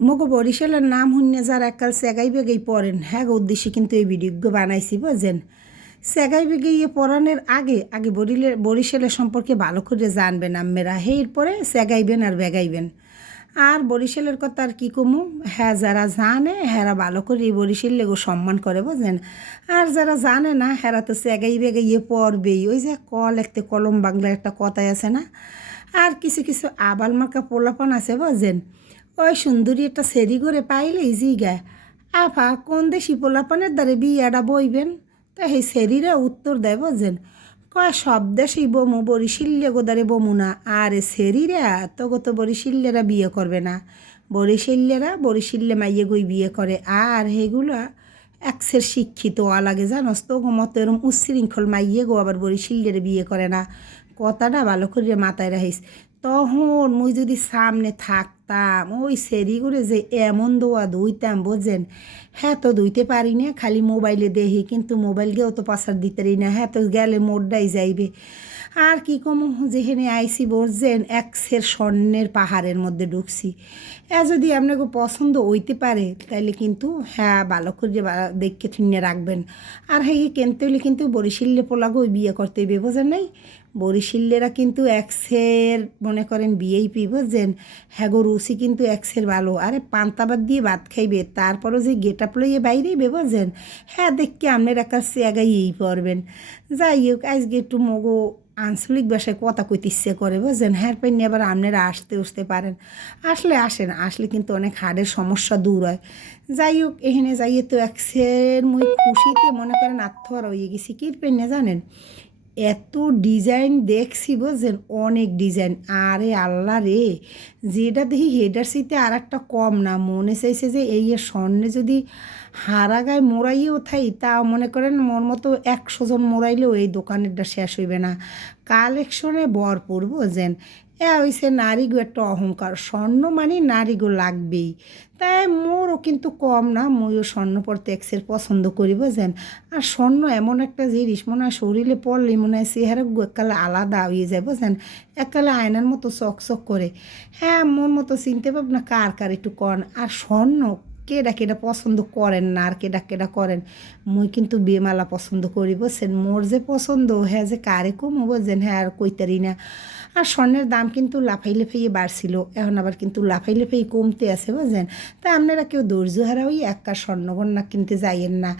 মগো বরিশালের নাম শুনে যারা একাল সেগাই বেগাই পড়েন। হ্যাঁ উদ্দেশ্যে কিন্তু এই ভিডিও বানাইছি, বুঝছেন? সেগাই বেগাইয়ে পড়ানোর আগে আগে বরিলে বরিশালের সম্পর্কে ভালো করে জানবেন আম্মেরা। এরপরে সেগাইবেন আর বেগাইবেন। আর বরিশালের কথা আর কী কমু? হ্যাঁ যারা জানে হ্যাঁ ভালো করে এই বরিশাল লেগো সম্মান করে বুঝলেন আর যারা জানে না হ্যাঁ তো সেগাই বেগাইয়ে পড়বেই। ওই যে কল একতে কলম বাংলা একটা কথাই আছে না? আর কিছু কিছু আবাল মার্কা পোলাপান আছে, বুঝছেন? ওই সুন্দরী একটা সেরি করে পাইলেই জিগা আফা, কোন দেশি পোলাপানের দ্বারে বিয়াটা বইবেন? তা সেই সেরিরা উত্তর দেয় বুঝছেন কয়, সব দেশেই বমু বরিশিল্লে গোদারে বমু না। আর সেরিরা তো বরিশিল্লেরা বিয়ে করবে না। বরিশিল্লেরা বরিশিল্লে মাইয়ে গই বিয়ে করে। আর হেগুলা একসের শিক্ষিত লাগে জানোস তো মতো এরম উচ্ছৃঙ্খল মাইয়ে গো আবার বরিশিল্লের বিয়ে করে না। কথাটা ভালো করে মাথায় রাখিস। তখন মুই যদি সামনে থাকতাম, ওই সেরি করে যে এমন দোয়া ধুইতাম বোঝেন হ্যাঁ তো ধুইতে পারি না, খালি মোবাইলে দেখি, কিন্তু মোবাইল গিয়েও তো পাশার দিতে না হ্যাঁ তো গেলে মোডটাই যাইবে। আর কি কম? যেখানে আইসি বসছেন একসের স্বর্ণের পাহাড়ের মধ্যে ঢুকছি। এ যদি আপনাকে পছন্দ হইতে পারে, তাইলে কিন্তু হ্যাঁ ভালো করে দেখে ঠিনে রাখবেন। আর হ্যাঁ কিনতে হলে কিন্তু বরিশিল্লে পোলাগো বিয়ে করতে হইবে, বোঝেন নাই? বরিশিল্লেরা কিন্তু এক্সের, মনে করেন বিয়েই পি বুঝছেন হ্যাঁ গো, রুসি কিন্তু এক্সের ভালো। আরে পান্তাবাদ দিয়ে ভাত খাইবে, তারপরও যে গেট আপ লইয়ে বাইরেই বুঝছেন হ্যাঁ দেখকে আপনার কাছে এই পড়বেন। যাই হোক, আজকে একটু মগো আঞ্চলিক ভাষায় কথা কইতে ইচ্ছে করে বুঝছেন? হ্যাঁ পাইনি আবার আপনারা আসতে উঠতে পারেন। আসলে আসেন, আসলে কিন্তু অনেক হাড়ের সমস্যা দূর হয়। যাই হোক, এখানে যাইয়ে তো এক সের মুই খুশিতে মনে করেন আত্মহারা হয়ে গেছি। কির পেন জানেন? এত ডিজাইন দেখছি বুঝছেন, অনেক ডিজাইন আরে আল্লাহ রে, যেটা দেখি হেডার সিতে আর একটা কম না, মনে চাইছে যে এই স্বর্ণে যদি হারা গায়ে মোড়াইয়েও থাই, তা মনে করেন মোর মতো একশো জন মোড়াইলেও এই দোকানেরটা শেষ হইবে না। কালেকশনে বর ভরপুর, বুঝছেন? এ হয়েছে নারীগো একটা অহংকার, স্বর্ণ মানে নারীগো লাগবেই। তাই মোরও কিন্তু কম না, ময়ও স্বর্ণ পরতে এক্সের পছন্দ করি বুঝেন আর স্বর্ণ এমন একটা জিনিস, মনে হয় শরীরে পড়লে মনে হয় চেহারা এককালে আলাদা হয়ে যায় বুঝেন এককালে আয়নার মতো চকচক করে। হ্যাঁ মন মতো চিনতে পাব না কার কার একটু কন। আর স্বর্ণ কেডা কেডা পছন্দ করেন না, আর কেডা কেডা করেন? মুই কিন্তু বিয়েমালা পছন্দ করি, বুঝছেন? মোর যে পছন্দ হ্যাঁ যে কারে কমো, বুঝছেন? হ্যাঁ আর কইতারি না। আর স্বর্ণের দাম কিন্তু লাফাই লেফাইয়ে বাড়ছিল, এখন আবার কিন্তু লাফাই লেফাই কমতে আছে, বুঝছেন? তা আপনারা কেউ ধৈর্য হারা ওই একটা স্বর্ণবন্যা কিনতে যাইয়েন না।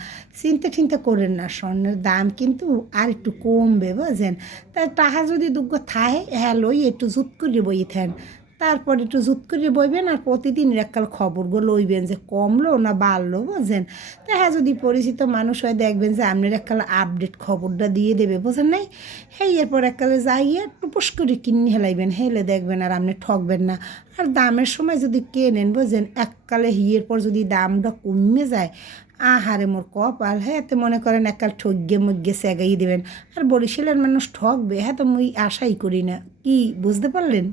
চিন্তা ঠিন্তা করেন না, স্বর্ণের দাম কিন্তু আর একটু কমবে, বুঝছেন? তাই তাহা যদি দুগ্গ থায় হ্যাঁ লই একটু জুত করে বই থান। তারপর একটু জুত করে বইবেন আর প্রতিদিন এককাল খবরগুলো লইবেন যে কমলো না বাড়লো, বুঝছেন? তা হ্যাঁ যদি পরিচিত মানুষ হয় দেখবেন যে আপনার এককাল আপডেট খবরটা দিয়ে দেবে বোঝেন নাই? হ্যাঁ এরপর এককালে যাইয়ে টুপুস করে কিনে হেলাইবেন, হেলে দেখবেন আর আপনি ঠকবেন না। আর দামের সময় যদি কেনেন, বুঝছেন? এককালে হিয়ের পর যদি দামটা কমে যায়, আহারে মোর কপাল হ্যাঁ? তো মনে করেন একাল ঠগ্গে মুগ্গে সেগাই দেবেন। আর বরিশালের মানুষ ঠকবে হ্যাঁ? তো মুই আশাই করি না। কি, বুঝতে পারলেন?